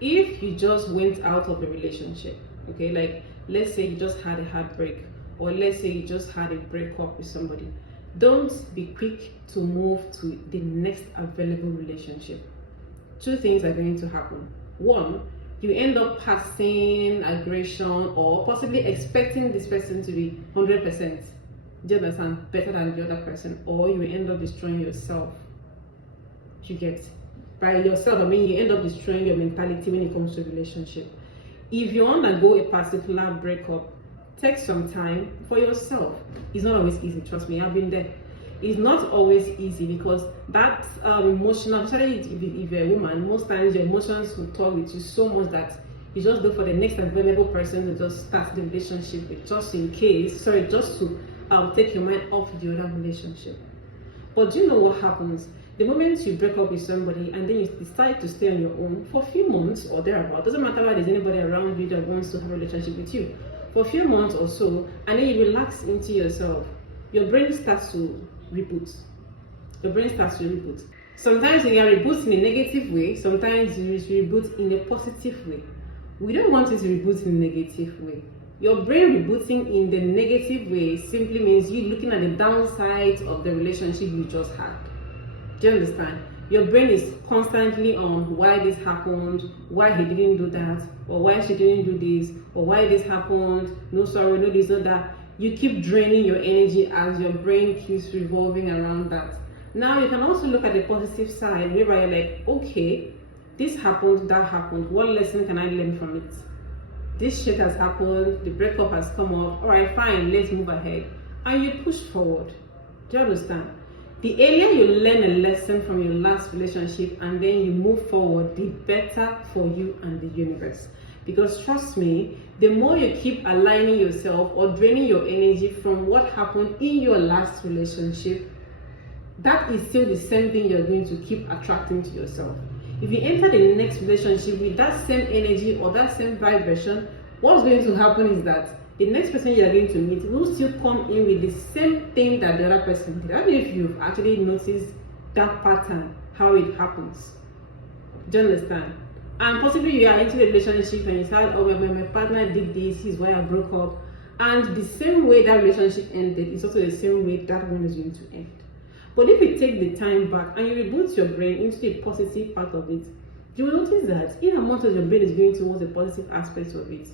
if you just went out of a relationship, okay, like let's say you just had a heartbreak, or let's say you just had a breakup with somebody, don't be quick to move to the next available relationship. Two things are going to happen. One, you end up passing aggression or possibly expecting this person to be 100%, do you understand, better than the other person, or you end up destroying yourself. You get, by yourself, I mean you end up destroying your mentality when it comes to relationship. If you undergo a particular breakup, take some time for yourself. It's not always easy, trust me, I've been there. It's not always easy because that emotional, especially if you're a woman, most times your emotions will talk with you so much that you just go for the next available person to just start the relationship with, just in case, just to take your mind off the other relationship. But do you know what happens? The moment you break up with somebody and then you decide to stay on your own for a few months or thereabout, doesn't matter whether there's anybody around you that wants to have a relationship with you, for a few months or so, and then you relax into yourself, your brain starts to reboot. Your brain starts to reboot. Sometimes you can reboot in a negative way, sometimes you reboot in a positive way. We don't want it to reboot in a negative way. Your brain rebooting in the negative way simply means you looking at the downsides of the relationship you just had. Do you understand? Your brain is constantly on why this happened, why he didn't do that, or why she didn't do this, or why this happened, no sorry, no this, no that. You keep draining your energy as your brain keeps revolving around that. Now you can also look at the positive side, whereby you're like, okay, this happened, that happened, what lesson can I learn from it? This shit has happened, the breakup has come up, alright fine, let's move ahead. And you push forward. Do you understand? The earlier you learn a lesson from your last relationship and then you move forward, the better for you and the universe. Because trust me, the more you keep aligning yourself or draining your energy from what happened in your last relationship, that is still the same thing you're going to keep attracting to yourself. If you enter the next relationship with that same energy or that same vibration, what's going to happen is that the next person you are going to meet will still come in with the same thing that the other person did. I don't know if you've actually noticed that pattern, how it happens. Do you understand? And possibly you are into a relationship and you start, oh, my partner did this, this is why I broke up. And the same way that relationship ended is also the same way that one is going to end. But if you take the time back and you reboot your brain into the positive part of it, you will notice that in amount of your brain is going towards the positive aspects of it.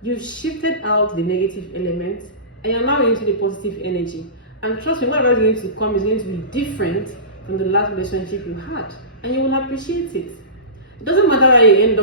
You've shifted out the negative elements and you're now into the positive energy. And trust me, whatever is going to come is going to be different from the last relationship you had. And you will appreciate it. It doesn't matter where you end up.